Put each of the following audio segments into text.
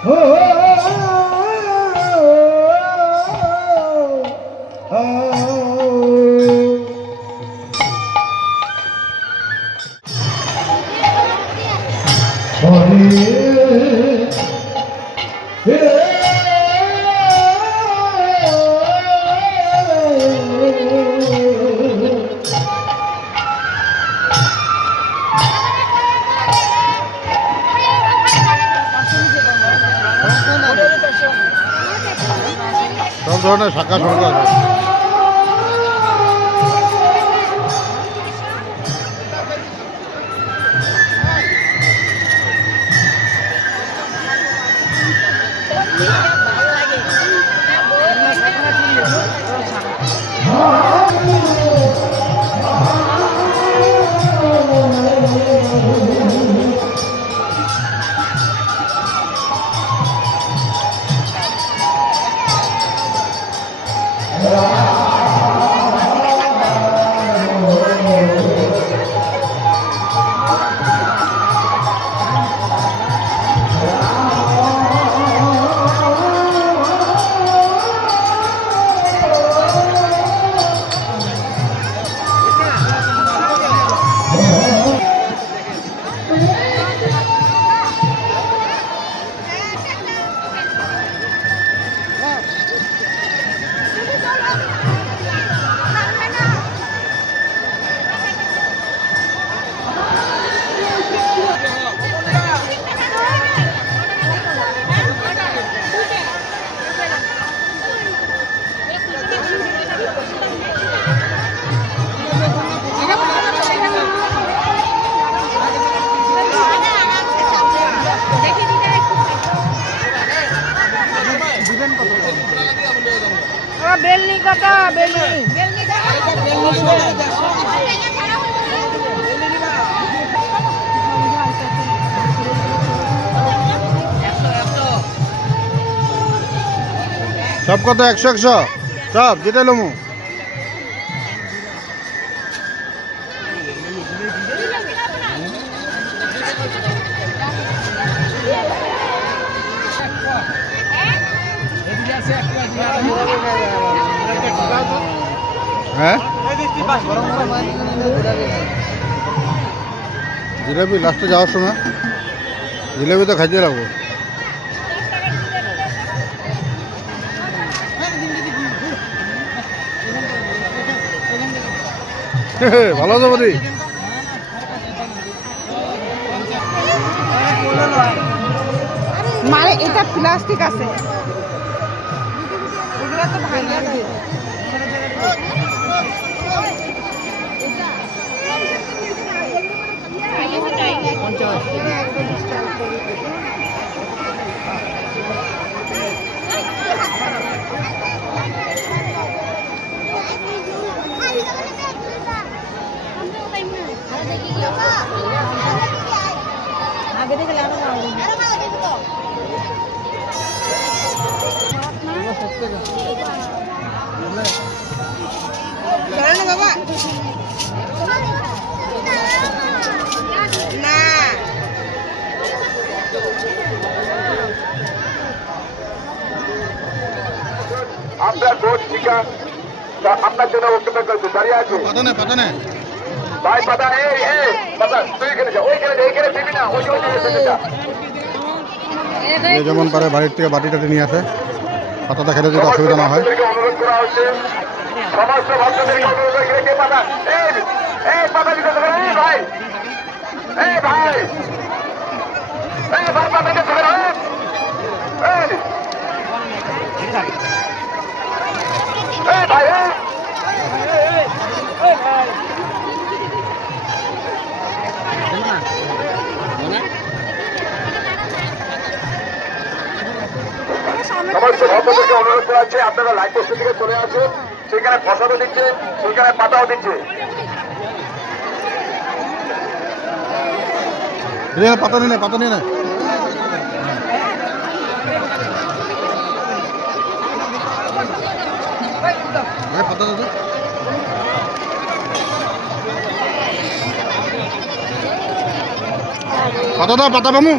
সব ধরনের শাখা সরকার আছে। বেলনি কত বেলনি সব কত 100 সব যেটা লমু হ্যাঁ জিলাপি লাস্টে যাওয়ার সময় জিলাপি তো খাইতে লাগবো। ভালো আছো বদি? মানে এটা প্লাস্টিক আছে ওগুলা তো ভাঙা যায়। আগে থেকে লাগানো বাবা না আপনার ভোট ঠিকা আপনার জন্য অপেক্ষা করছে দাঁড়িয়ে আছে পাতনে ভাই পাতা এই পাতা তুই এখানে যা ওইখানে যা এইখানে দিবি না ওই যা যেমন পারে বাড়ির থেকে বাটি টাটি নিয়ে আসে পাতাটা খেলে যদি অসুবিধা না হয়। অনুরোধ করা হচ্ছে সমস্ত ভক্তদেরকে অনুরোধ করে কে পাতা এই পাতা দিতে হবে ভাই ভাই পাতা দিতে হবে ভাই সমস্ত ভক্তদেরকে অনুরোধ করা হচ্ছে আপনারা লাইট পোস্টের দিকে চলে আসুন, সেখানে প্রসাদও দিচ্ছে, সেখানে পাতাও দিচ্ছে। পাতা নিয়ে পাতা নিয়ে নেয় পাতা দাদু পাতা দাও পাতা পামু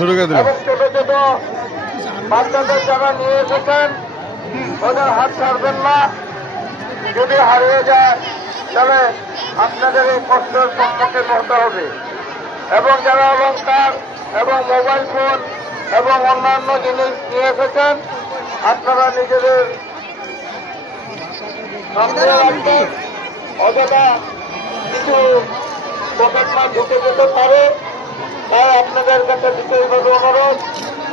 শুরু করে দিল। এবং ছোট ছোট বাচ্চাদের যারা নিয়ে এসেছেন ওদের হাত ছাড়বেন না। যদি হারিয়ে যায় তাহলে আপনাদের এই কষ্টের সম্মুখীন হতে হবে। এবং যারা অলংকার এবং মোবাইল ফোন এবং অন্যান্য জিনিস নিয়ে এসেছেন আপনারা নিজেদের সামনে রাখবেন। অযথা কিছু পকেট মার ঢুকে যেতে পারে। তাই আপনাদের কাছে বিশেষভাবে অনুরোধ,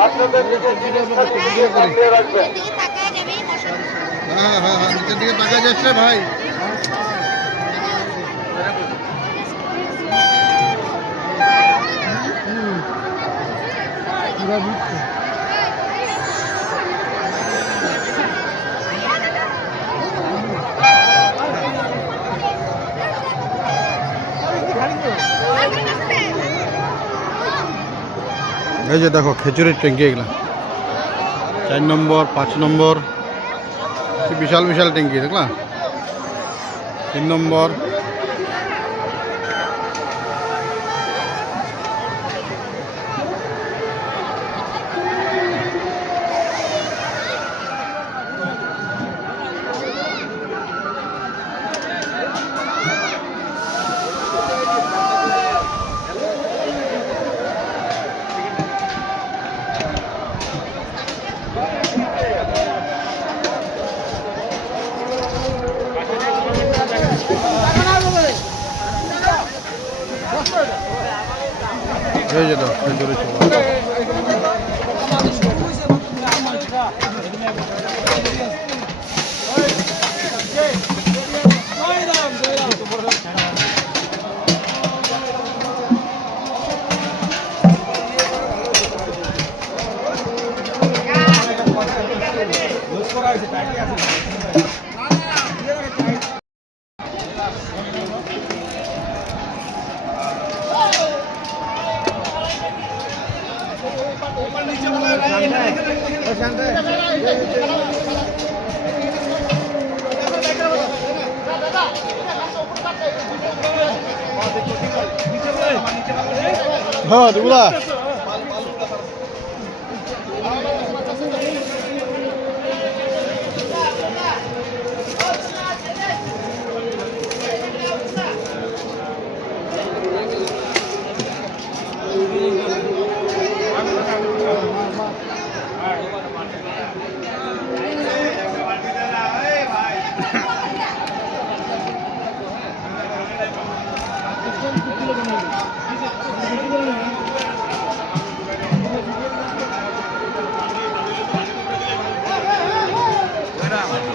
আপনাদের নিজের জিনিসটা নিজে সামনে রাখবেন। হ্যাঁ হ্যাঁ হ্যাঁ, নিচের দিকে টাকা যাচ্ছে ভাই। এই যে দেখো খেজুরের ট্যাঙ্কি এগুলা 4 নম্বর 5 নম্বর, কি বিশাল বিশাল ট্যাঙ্কি দেখলা। 3 নম্বর, এই যে দেখো খেজুরের চোলা। হ্যাঁ দুগুলা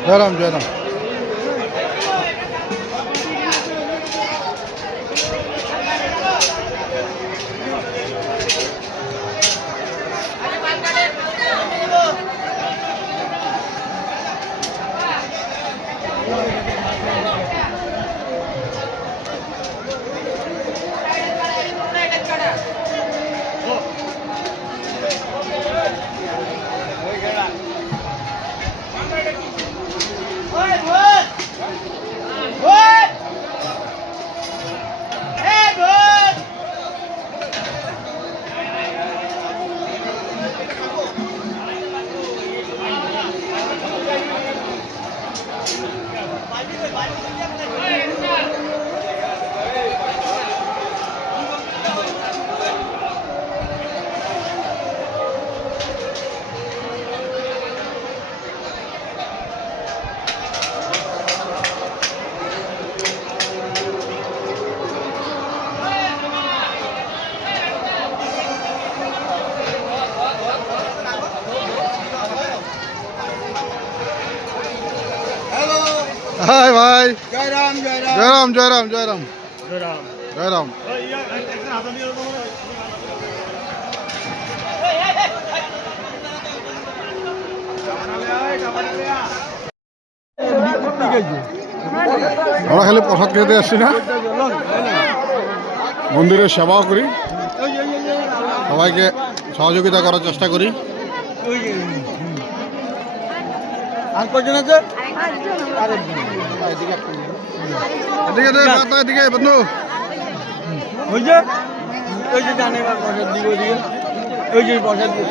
জয়রাম জয়রাম। হাই ভাই, জয়রাম জয়রাম জয়রাম জয়রাম জয়রাম। জয়রাম আমরা খালি প্রসাদ খেতে আসছি না, মন্দিরের সেবাও করি, সবাইকে সহযোগিতা করার চেষ্টা করি। আর কজন আছে? এদিকে দে, এদিকে বন্ধু। ওই যে জানে প্রসাদ দিব, ওই যে প্রসাদ দিব।